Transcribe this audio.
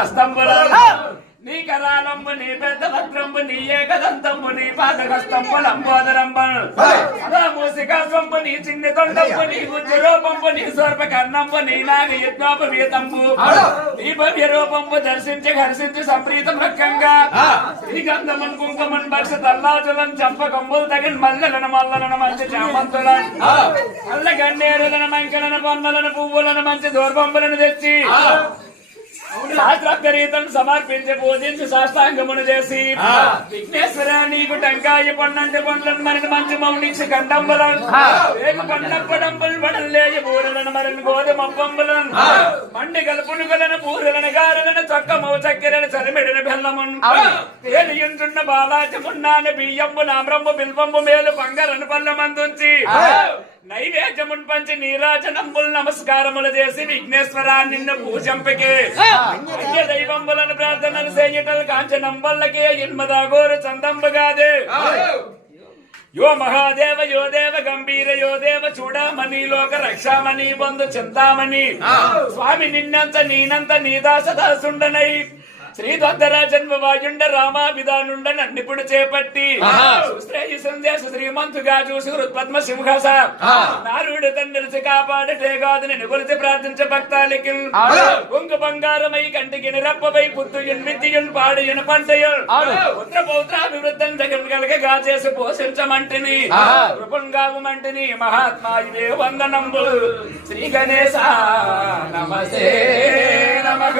హస్తంబుల నీ కరాలంబు నీ పెద్ద వక్రంబు నీ ఏకదంతంబు నీ పాదకస్తంబు లంబోదరంబు. సదా మూసికాస్వంబు నీ చిన్ని తొండంబు నీ గుజ్జు రూపంబు నీ స్వర్ప కర్ణంబు నీ నాగ యజ్ఞోప వీతంబు. నీ భవ్య రూపంబు దర్శించి హర్షించి సంప్రీతం రకంగా శ్రీగంధమన్ కుంకుమన్ భక్ష తల్లాజులం చంపకంబులు తగిన మల్లెలను మల్లలను మంచి చామంతులను. అల్ల గన్నేరులను మంకెలను బొమ్మలను పువ్వులను మంచి దూర్బొమ్మలను తెచ్చి. శాస్త్రగరీతం సమర్పించి పూజించి శాస్త్రాంగమును చేసి విఘ్నేశ్వర నీకు టంకాయ పండంటి పండ్లను మరిని మంచి మౌనించి కండంబులను. వేగు పండప్పడంబులు పడలేయ బూరలను మరిని గోధుమ పంబులను మండి గలుపునుగలను పూరలను గారెలను చక్కమౌ చక్కెరను చలిమిడిన బెల్లమును. తేలియుంటున్న బాలాజమున్నాను బియ్యంబు నామ్రంబు బిల్వంబు మేలు పంగరను పల్లమందుంచి. నైవేద్యమున్ పంచి నీరాజనంబుల్ నమస్కారములు చేసి విఘ్నేశ్వర నిన్ను పూజంపకే. అన్య దైవంబులను ప్రార్థనలు చేయటలు కాంచనంబల్లకే ఇన్మదాగోరు చందంబుగాదే. యో మహాదేవ యో దేవ గంభీర యో దేవ చూడమని లోక రక్షామణి బంధు చింతామణి స్వామి నిన్నంత నీనంత నీదాస దాసుండనై శ్రీ దొద్దర జన్మ వాయుండ రామాభిధానుండ నన్నిప్పుడు చేపట్టి. సందేశ శ్రీమంతుగా చూసి హృత్పద్మ సింహస నారుడు తండ్రి కాపాడటే కాదు నేను కొలిచి ప్రార్థించ భక్తాలికి. కొంగు బంగారమై కంటికి నిరప్పవై పుత్తుయున్ విద్యున్ పాడియున్ పంటయున్ పుత్ర పౌత్రాభివృద్ధం జగన్ కలగగా చేసి పోషించమంటిని. కృపంగామంటిని మహాత్మా ఇదే వందనంబు. శ్రీ గణేశ నమస్తే నమః.